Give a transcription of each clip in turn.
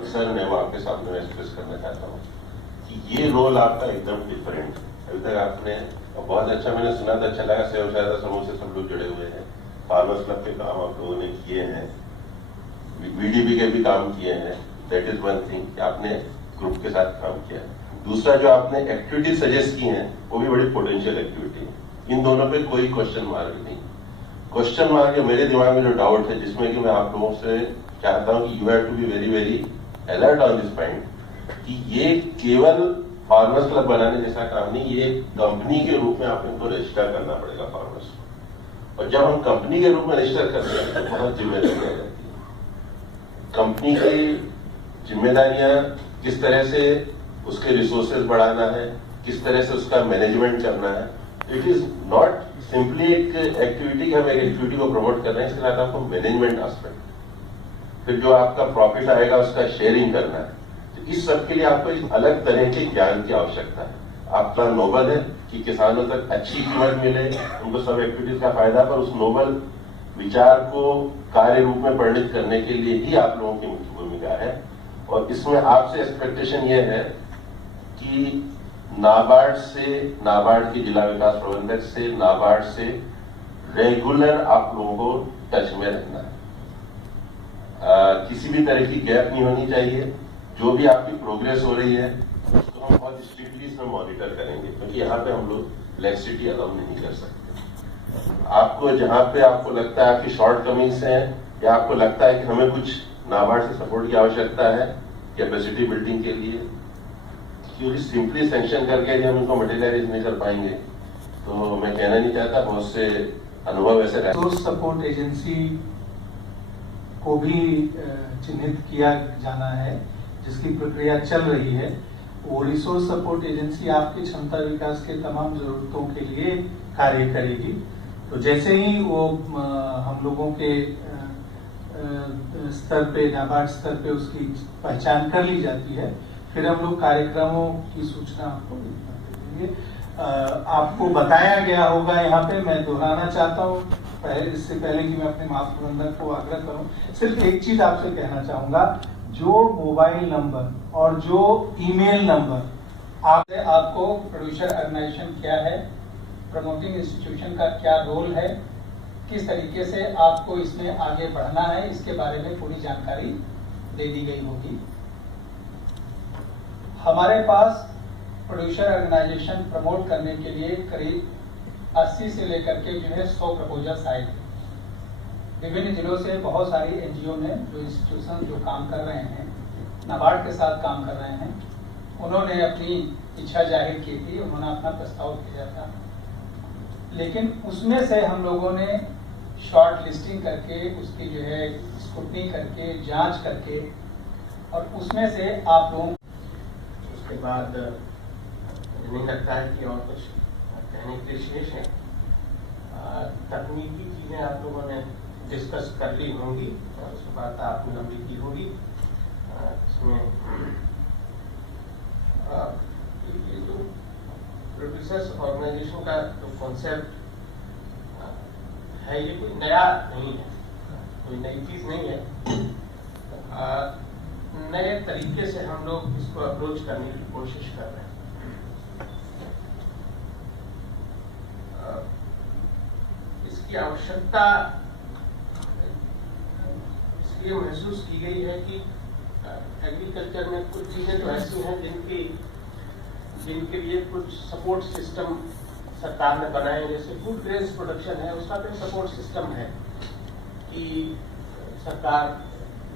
Concern है वो आपके सामने मैं एक्सप्रेस करना चाहता हूँ कि ये रोल आपका एकदम डिफरेंट है। अभी तक आपने बहुत अच्छा, मैंने सुना था, अच्छा लगा, सेव शायद समूह से सब लोग जुड़े हुए हैं, फार्मर्स क्लब के काम आप लोगों ने किए हैं, VDB के भी काम किए हैं, दैट इज वन थिंग, आपने ग्रुप के साथ काम किया है। दूसरा जो आपने एक्टिविटी सजेस्ट की है वो भी बड़ी पोटेंशियल एक्टिविटी है, इन दोनों पे कोई क्वेश्चन मार्क नहीं। क्वेश्चन मार्क जो मेरे दिमाग में जो डाउट है, जिसमें कि मैं आप लोगों से चाहता हूं कि you have to be very very alert on this point, कि ये केवल फार्मर्स क्लब बनाने जैसा काम नहीं, ये कंपनी के रूप में आप इनको रजिस्टर करना पड़ेगा फार्मर्स को। और जब हम कंपनी के रूप में रजिस्टर करते हैं तो बहुत जिम्मेदारियां रहती है। कंपनी की जिम्मेदारियां किस तरह से उसके रिसोर्सेज बढ़ाना है, किस तरह से उसका मैनेजमेंट करना है। इट इज नॉट सिंपली एक एक्टिविटी, हम एक एक्टिविटी को प्रमोट कर रहे हैं, इसके साथ आपको मैनेजमेंट एस्पेक्ट, फिर जो आपका प्रॉफिट आएगा उसका शेयरिंग करना है। तो इस सब के लिए आपको एक अलग तरह के ज्ञान की आवश्यकता है। आपका नोबल है कि किसानों तक अच्छी कीमत मिले, उनको सब एक्टिविटीज का फायदा, पर उस नोबल विचार को कार्य रूप में परिणित करने के लिए ही आप लोगों की मुख्य भूमिका है। और इसमें आपसे एक्सपेक्टेशन यह है कि नाबार्ड से, नाबार्ड के जिला विकास प्रबंधक से, नाबार्ड से रेगुलर आप लोगों को टच में रहना है। किसी भी तरह की गैप नहीं होनी चाहिए। जो भी आपकी प्रोग्रेस हो रही है उसको हम बहुत स्ट्रिक्टली इसमें मॉनिटर करेंगे, क्योंकि यहाँ पे हम लोग फ्लेक्सिबिलिटी अलाउ नहीं कर सकते। आपको जहाँ पे आपको लगता है आपकी शॉर्ट कमिंग्स हैं, या आपको लगता है कि हमें कुछ नाबार्ड से सपोर्ट की आवश्यकता है कैपेसिटी बिल्डिंग के लिए, क्योंकि सिंपली सैंक्शन करके हम उनको मटेरियलाइज नहीं कर पाएंगे, तो मैं कहना नहीं चाहता, बहुत से अनुभव ऐसे रहे। रिसोर्स सपोर्ट एजेंसी को भी चिन्हित किया जाना है, जिसकी प्रक्रिया चल रही है। वो रिसोर्स सपोर्ट एजेंसी आपकी क्षमता विकास के तमाम जरूरतों के लिए कार्य करेगी। तो जैसे ही वो हम लोगों के स्तर पे, नाबार्ड स्तर पे उसकी पहचान कर ली जाती है, फिर हम लोग कार्यक्रमों की सूचना आपको देंगे। आपको बताया गया होगा, यहाँ पे मैं दोहराना चाहता हूँ इससे पहले कि मैं अपने महाप्रबंधक को आग्रह करूँ, सिर्फ एक चीज आपसे कहना चाहूंगा, जो मोबाइल नंबर और जो ईमेल नंबर आपको प्रोड्यूसर ऑर्गेनाइजेशन क्या है, प्रमोटिंग इंस्टीट्यूशन का क्या रोल है, किस तरीके से आपको इसमें आगे बढ़ना है, इसके बारे में पूरी जानकारी दे दी गई होगी। हमारे पास प्रोड्यूसर ऑर्गेनाइजेशन प्रमोट करने के लिए करीब 80 से लेकर के जो है 100 प्रपोजल्स आए थे। विभिन्न जिलों से बहुत सारी एनजीओ ने, जो इंस्टीट्यूशन जो काम कर रहे हैं, नाबार्ड के साथ काम कर रहे हैं, उन्होंने अपनी इच्छा जाहिर की थी, उन्होंने अपना प्रस्ताव भेजा था। लेकिन उसमें से हम लोगों ने शॉर्ट लिस्टिंग करके, उसकी जो है स्क्रूटनी करके, जांच करके, और उसमें से आप लोगों, उसके बाद नहीं लगता है कि और कुछ कहने के लिए शेष है। तकनीकी चीजें आप लोगों ने डिस्कस कर ली होंगी, और उसके बाद आपने लंबी की होगी। इसमें ये जो प्रोड्यूसर्स ऑर्गेनाइजेशन का जो कॉन्सेप्ट है, ये कोई नया नहीं है, कोई नई चीज नहीं है। नए तरीके से हम लोग इसको अप्रोच करने की कोशिश कर रहे हैं। इसकी आवश्यकता इसलिए महसूस की गई है कि एग्रीकल्चर में कुछ चीजें तो ऐसी हैं जिनके लिए कुछ सपोर्ट सिस्टम सरकार ने बनाए, जैसे फूड ग्रेन्स प्रोडक्शन है, उसका भी सपोर्ट सिस्टम है कि सरकार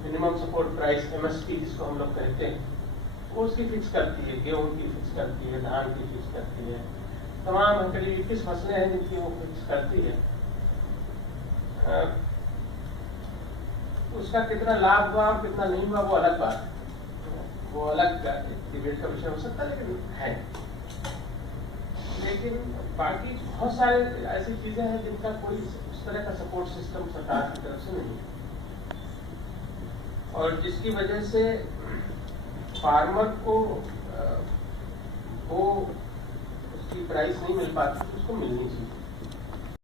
मिनिमम सपोर्ट प्राइस MSP जिसको हम लोग कहते हैं, वो उसकी फिक्स करती है, गेहूं की फिक्स करती है, धान की फिक्स करती है, तमाम करीब 21 फसलें हैं जिनकी वो फिक्स करती है। उसका कितना लाभ हुआ और कितना नहीं हुआ वो अलग बात है, वो अलग डिबेट का विषय हो सकता है, लेकिन है। लेकिन बाकी बहुत सारे ऐसी चीजें हैं जिनका कोई उस तरह का सपोर्ट सिस्टम सरकार की तरफ से नहीं है, और जिसकी वजह से फार्मर को वो उसकी प्राइस नहीं मिल पाती, उसको मिलनी चाहिए।